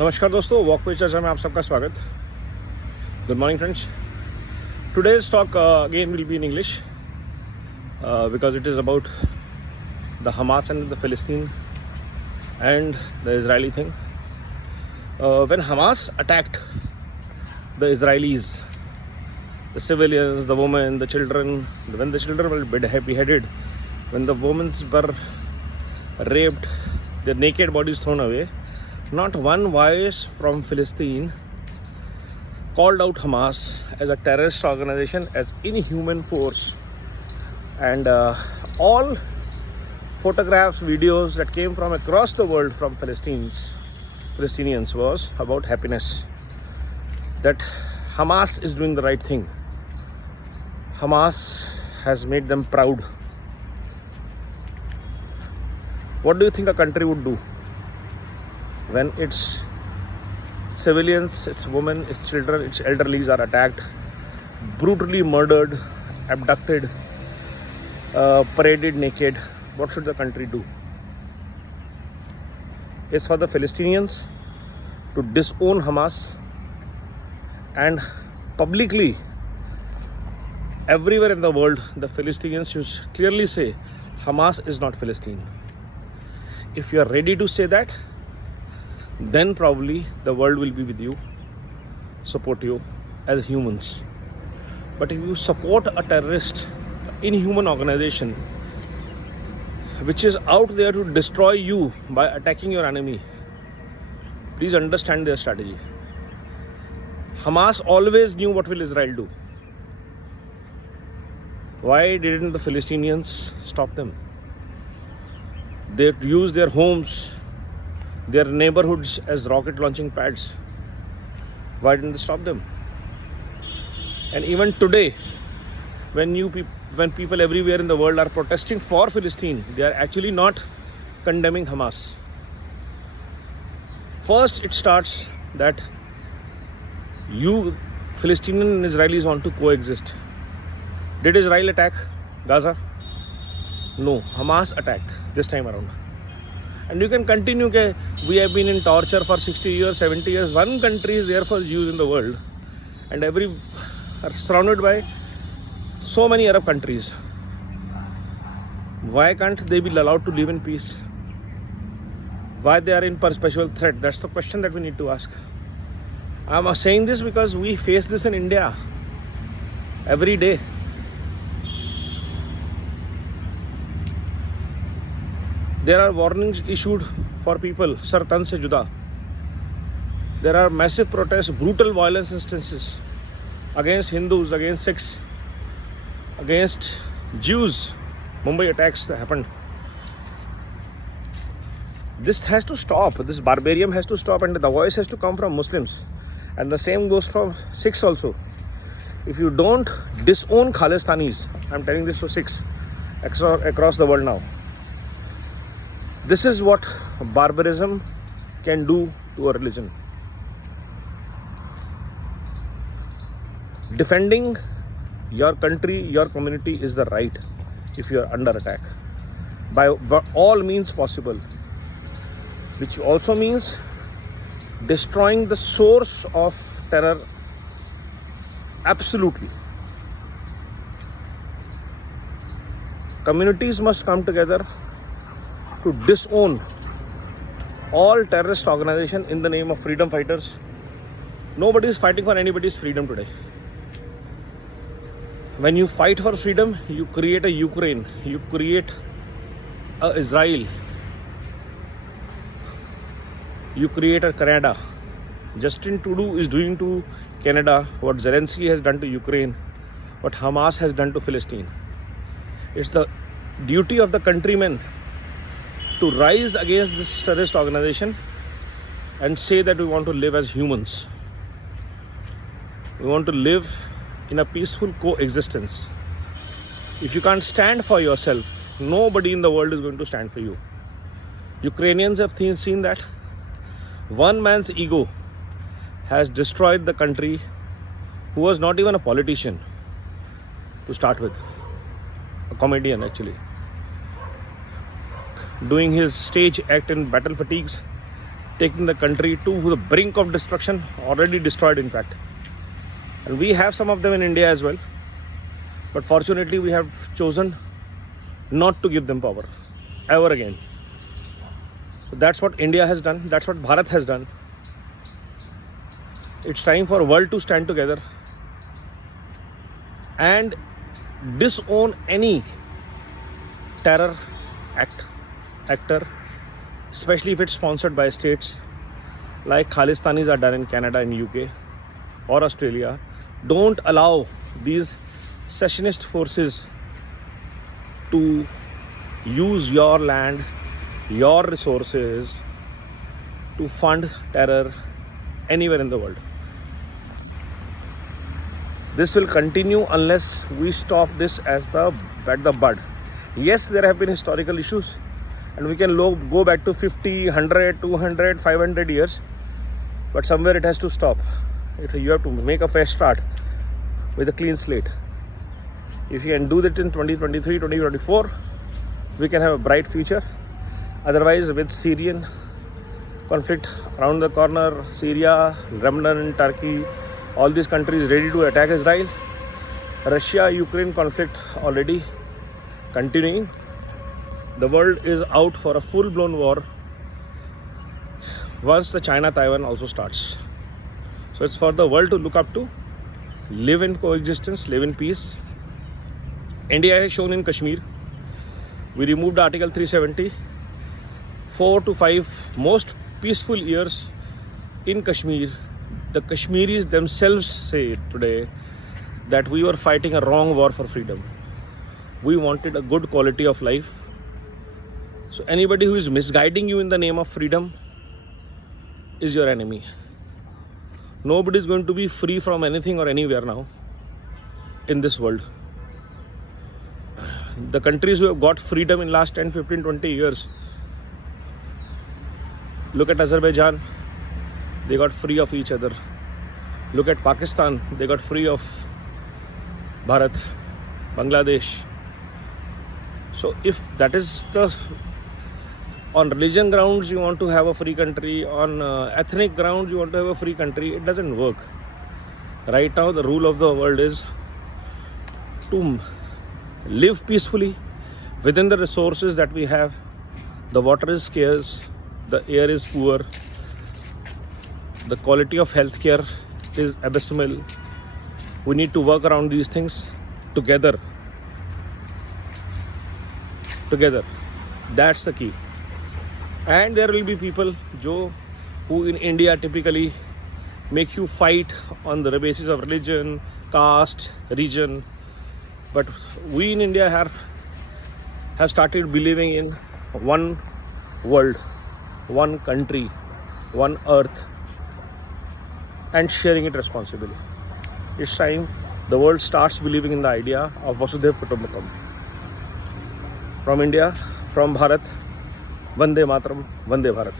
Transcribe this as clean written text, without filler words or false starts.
नमस्कार दोस्तों, वॉक पे चर्चा में आप सबका स्वागत. Good morning friends. Today's talk again will be in English because it is about the Hamas and the Palestine and the Israeli thing. When Hamas attacked the Israelis, the civilians, the women, the children, when the children were beheaded, when the women were raped, their naked bodies thrown away, not one voice from Palestine called out Hamas as a terrorist organization, as inhuman force. And all photographs, videos that came from across the world from Palestinians was about happiness. That Hamas is doing the right thing. Hamas has made them proud. What do you think a country would do when its civilians, its women, its children, its elderlies are attacked, brutally murdered, abducted, paraded naked? What should the country do? It's for the Palestinians to disown Hamas and publicly, everywhere in the world, the Palestinians should clearly say Hamas is not Palestine. If you are ready to say that, then probably the world will be with you, support you as humans. But if you support a terrorist, inhuman organization which is out there to destroy you by attacking your enemy, please understand their strategy. Hamas always knew what will Israel do. Why didn't the Palestinians stop them? They used their homes, their neighborhoods as rocket launching pads. Why didn't they stop them? And even today, when people everywhere in the world are protesting for Palestine, they are actually not condemning Hamas. First, it starts that Palestinians and Israelis want to coexist. Did Israel attack Gaza? No, Hamas attacked this time around. And you can continue, we have been in torture for 60 years, 70 years. One country is there for Jews in the world, and are surrounded by so many Arab countries. Why can't they be allowed to live in peace? Why they are in perpetual threat? That's the question that we need to ask. I'm saying this because we face this in India every day. There are warnings issued for people, Sar Tan Se Juda. There are massive protests, brutal violence instances against Hindus, against Sikhs, against Jews. Mumbai attacks that happened. This has to stop. This barbarian has to stop, and the voice has to come from Muslims. And the same goes for Sikhs also. If you don't disown Khalistanis, I'm telling this to Sikhs across the world now, this is what barbarism can do to a religion. Defending your country, your community is the right if you are under attack by all means possible, which also means destroying the source of terror. Absolutely. Communities must come together to disown all terrorist organization in the name of freedom fighters. Nobody is fighting for anybody's freedom today. When you fight for freedom, you create a Ukraine, you create a Israel, you create a Canada. Justin Trudeau is doing to Canada what Zelensky has done to Ukraine, what Hamas has done to Palestine. It's the duty of the countrymen to rise against this terrorist organization and say that we want to live as humans. We want to live in a peaceful coexistence. If you can't stand for yourself, nobody in the world is going to stand for you. Ukrainians have seen that. One man's ego has destroyed the country, who was not even a politician to start with. A comedian actually. doing his stage act in battle fatigues, taking the country to the brink of destruction, already destroyed in fact. And we have some of them in India as well. But fortunately, we have chosen not to give them power ever again. So that's what India has done. That's what Bharat has done. It's time for the world to stand together and disown any terror actor, especially if it's sponsored by states like Khalistanis are done in Canada and UK or Australia. Don't allow these secessionist forces to use your land, your resources to fund terror anywhere in the world. This will continue unless we stop this at the bud. Yes, there have been historical issues and we can go back to 50, 100, 200, 500 years, but somewhere it has to stop. You have to make a fresh start with a clean slate. If you can do that in 2023, 2024, we can have a bright future. Otherwise, with Syrian conflict around the corner, Syria, Lebanon, Turkey, all these countries ready to attack Israel, Russia-Ukraine conflict already continuing, the world is out for a full-blown war once the China-Taiwan also starts. So it's for the world to look up to, live in coexistence, live in peace. India has shown in Kashmir. We removed Article 370. 4 to 5 most peaceful years in Kashmir. The Kashmiris themselves say today that we were fighting a wrong war for freedom. We wanted a good quality of life. So anybody who is misguiding you in the name of freedom is your enemy. Nobody is going to be free from anything or anywhere now in this world. The countries who have got freedom in last 10, 15, 20 years, look at Azerbaijan, they got free of each other. Look at Pakistan, they got free of Bharat, Bangladesh. So if that is on religion grounds you want to have a free country, on ethnic grounds you want to have a free country, it doesn't work. Right now the rule of the world is to live peacefully within the resources that we have. The water is scarce, the air is poor, the quality of healthcare is abysmal. We need to work around these things together. That's the key. And there will be people who in India typically make you fight on the basis of religion, caste, region. But we in India have started believing in one world, one country, one earth, and sharing it responsibly. It's time the world starts believing in the idea of Vasudhaiv Kutumbakam. From India, from Bharat, Vande Mataram, Vande Bharat.